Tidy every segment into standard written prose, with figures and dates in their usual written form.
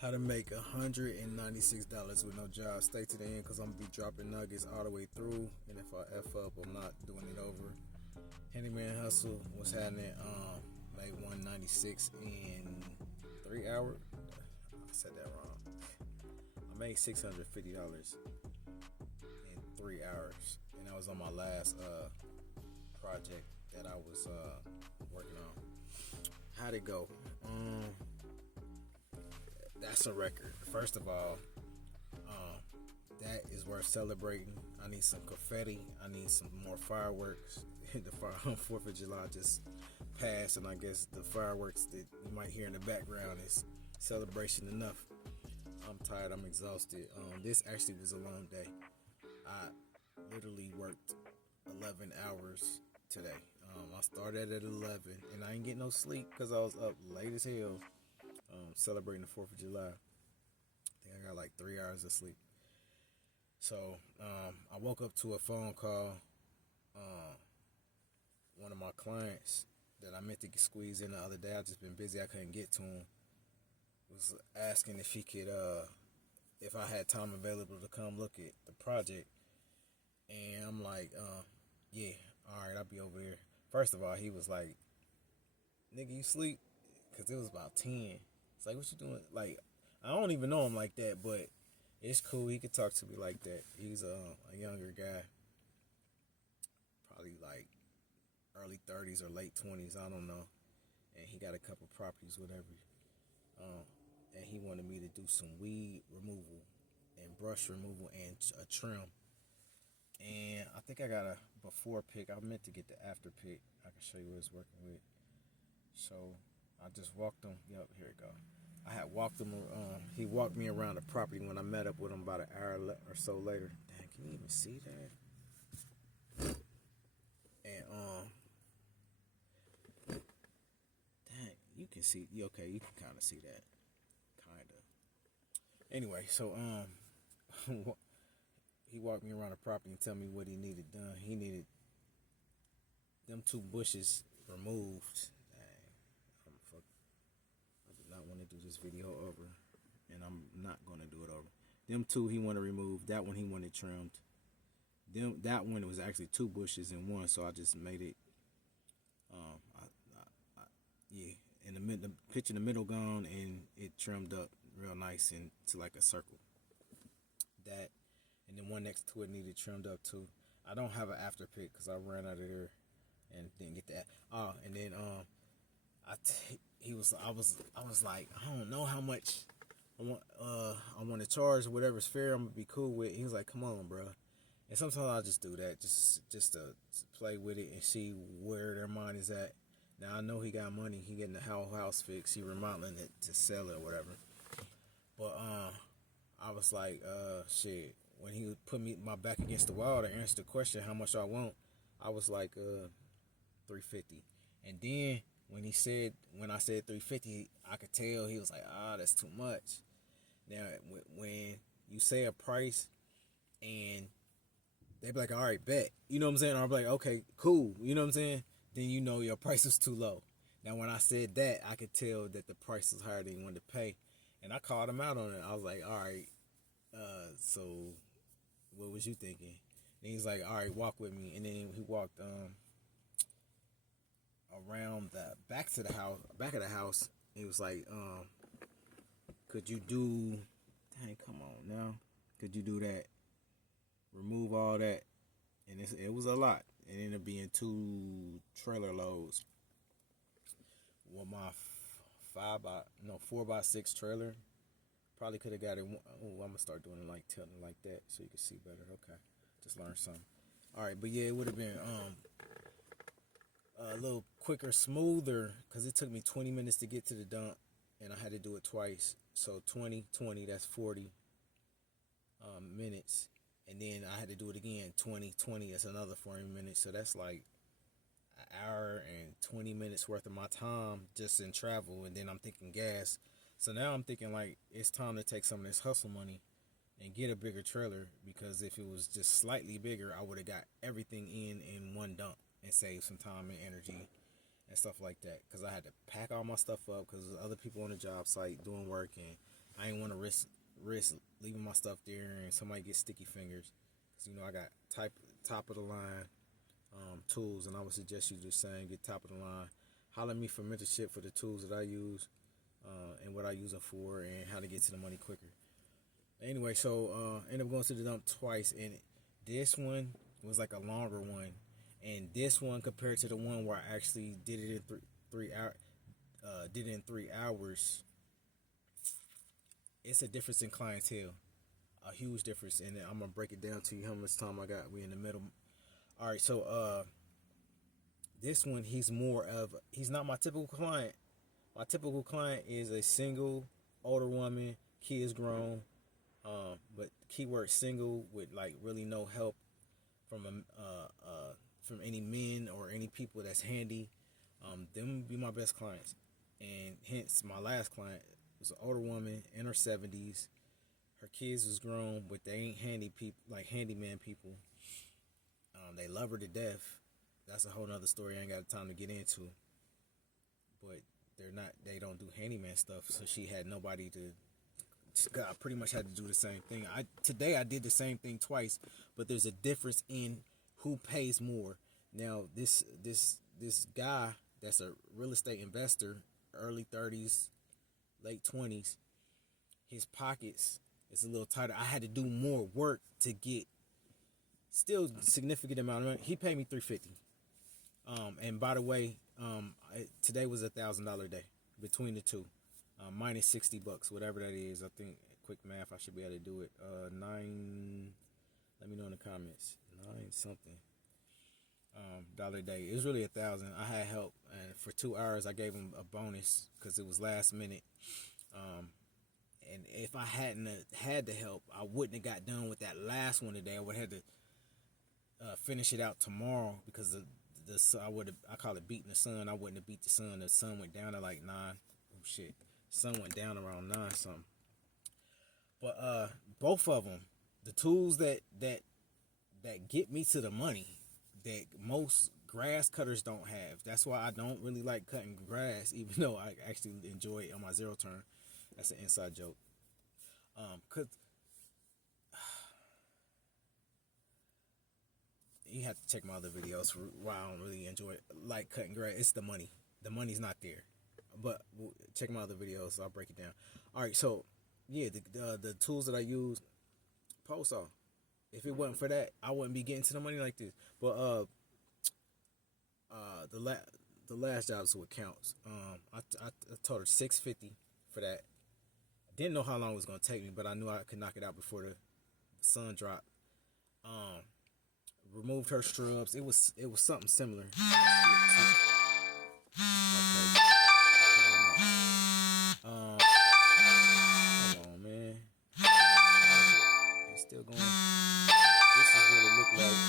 How to make $196 with no job. Stay to the end because I'm gonna be dropping nuggets all the way through. And if I F up, I'm not doing it over. Handyman hustle. What's happening? Made 196 in 3 hours. I said that wrong. I made $650 in 3 hours, and that was on my last project that I was working on. How'd it go? That's a record. First of all, that is worth celebrating. I need some confetti. I need some more fireworks. The 4th of July just passed, and I guess the fireworks that you might hear in the background is celebration enough. I'm tired. I'm exhausted. This actually was a long day. I literally worked 11 hours today. I started at 11, and I ain't getting no sleep because I was up late as hell celebrating the 4th of July. I think I got like 3 hours of sleep. So I woke up to a phone call. One of my clients that I meant to squeeze in the other day, I just been busy, I couldn't get to him, was asking if he could, if I had time available to come look at the project. And I'm like, yeah, alright, I'll be over there. First of all, he was like, nigga, you sleep? Because it was about 10. It's like, what you doing? Like, I don't even know him like that, but it's cool. He could talk to me like that. He's a younger guy, probably like early 30s or late 20s. I don't know. And he got a couple properties, whatever. And he wanted me to do some weed removal and brush removal and a trim. And I think I got a before pic. I meant to get the after pic. I can show you what it's working with. So I just walked him. Yep, here it go. I had walked him. He walked me around the property when I met up with him about an hour or so later. Dang, can you even see that? And dang, you can see. Okay, you can kind of see that, kind of. Anyway, so he walked me around the property and tell me what he needed done. He needed them two bushes removed. I do not want to do this video over, and I'm not going to do it over. Them two he wanted removed. That one he wanted trimmed. That one was actually two bushes in one, so I just made it. Yeah, and the pitch in the middle gone, and it trimmed up real nice into like a circle. That, and then one next to it needed trimmed up too. I don't have an after pick because I ran out of there and didn't get that. And then I was like, I don't know how much I want to charge or whatever's fair. I'm gonna be cool with. He was like, come on, bro. And sometimes I just do that, just to play with it and see where their mind is at. Now I know he got money. He getting the whole house fixed. He remodeling it to sell it or whatever. But I was like, shit. When he put my back against the wall to answer the question how much I want, I was like, $350. And then when I said $350, I could tell he was like, that's too much. Now when you say a price and they be like, all right, bet. You know what I'm saying? Or I'm like, okay, cool. You know what I'm saying? Then you know your price is too low. Now when I said that, I could tell that the price was higher than you wanted to pay. And I called him out on it. I was like, all right, so what was you thinking? And he's like, all right, walk with me. And then he walked around the back of the house. He was like, could you do, dang, come on now. Could you do that? Remove all that. And it was a lot. It ended up being 2 trailer loads. Well, my 4x6 trailer. Probably could have got it. Oh, I'm gonna start doing it like tilting it like that so you can see better. Okay, just learned something. All right, but yeah, it would have been a little quicker, smoother, because it took me 20 minutes to get to the dump, and I had to do it twice. So 20, that's 40 minutes. And then I had to do it again, 20, that's another 40 minutes. So that's like an hour and 20 minutes worth of my time just in travel. And then I'm thinking gas. So now I'm thinking like it's time to take some of this hustle money and get a bigger trailer, because if it was just slightly bigger, I would have got everything in one dump and saved some time and energy and stuff like that. Because I had to pack all my stuff up because there's other people on the job site doing work, and I ain't want to risk leaving my stuff there and somebody get sticky fingers. Cause I got top of the line tools, and I would suggest you do the same. Get top of the line. Holler at me for mentorship for the tools that I use and what I use them for, and how to get to the money quicker. Anyway, so ended up going to the dump twice, and this one was like a longer one, and this one compared to the one where I actually did it in 3 hours, it's a difference in clientele, a huge difference, and I'm gonna break it down to you how much time I got. We in the middle. All right, so this one, he's not my typical client. My typical client is a single older woman, kids grown, but keyword single with like really no help from any men or any people that's handy. Them be my best clients, and hence my last client was an older woman in her 70s. Her kids was grown, but they ain't handyman people. They love her to death. That's a whole nother story I ain't got time to get into. But they don't do handyman stuff, so she had nobody to. I pretty much had to do the same thing. Today I did the same thing twice, but there's a difference in who pays more. Now this guy that's a real estate investor, early 30s, late 20s, his pockets is a little tighter. I had to do more work to get still significant amount of money. He paid me $350. And by the way, today was $1,000 day between the two, minus $60, whatever that is. I think quick math, I should be able to do it. 9. Let me know in the comments. 9 something. Dollar day. It was really 1,000. I had help, and for 2 hours I gave him a bonus because it was last minute. And if I hadn't had the help, I wouldn't have got done with that last one today. I would have to finish it out tomorrow because I call it beating the sun. I wouldn't have beat the sun. The sun went down at like 9. Oh shit, the sun went down around 9 something. But both of them, the tools that get me to the money that most grass cutters don't have. That's why I don't really like cutting grass, even though I actually enjoy it on my zero turn. That's an inside joke. Cause you have to check my other videos for why I don't really enjoy it, like cutting grass. It's the money. The money's not there. But check my other videos. So I'll break it down. All right. So yeah, the tools that I use, pole saw. If it wasn't for that, I wouldn't be getting to the money like this. But the last job is what counts. I told her $650 for that. Didn't know how long it was gonna take me, but I knew I could knock it out before the sun dropped. Removed her shrubs. It was something similar. Okay. Come on, man. It's still going. This is what it looked like.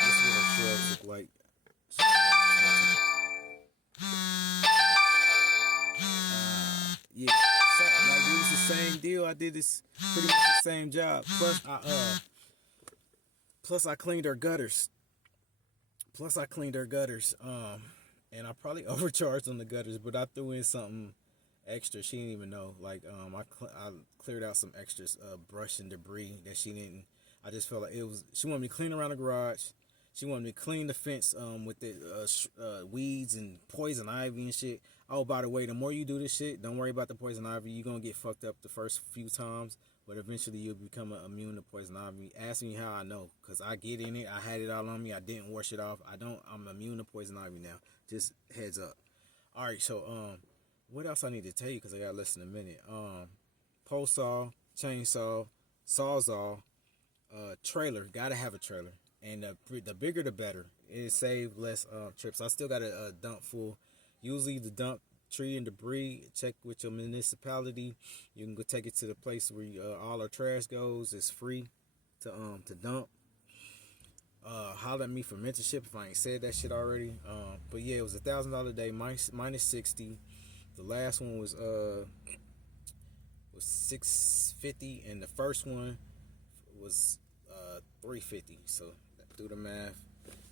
This is what her shrubs look like. Yeah. Like it was the same deal. I did this pretty much the same job. Plus I cleaned her gutters. And I probably overcharged on the gutters, but I threw in something extra. She didn't even know. Like I cleared out some extras, brush and debris that she didn't. I just felt like it was. She wanted me to clean around the garage. She wanted me to clean the fence with the weeds and poison ivy and shit. Oh, by the way, the more you do this shit, don't worry about the poison ivy. You're going to get fucked up the first few times, but eventually you'll become immune to poison ivy. Ask me how I know, because I get in it. I had it all on me. I didn't wash it off. I'm immune to poison ivy now. Just heads up. All right, so what else I need to tell you, because I got less than a minute. Pole saw, chainsaw, sawzall, trailer. Got to have a trailer. And the bigger the better. It saves less trips. I still got a dump full. Usually the dump tree and debris. Check with your municipality. You can go take it to the place where all our trash goes. It's free to dump. Holler at me for mentorship if I ain't said that shit already. But yeah, it was $1,000 day minus 60. The last one was $650, and the first one was $350. So do the math.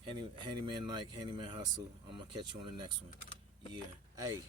Handyman like, handyman hustle. I'm gonna catch you on the next one. Yeah. Hey.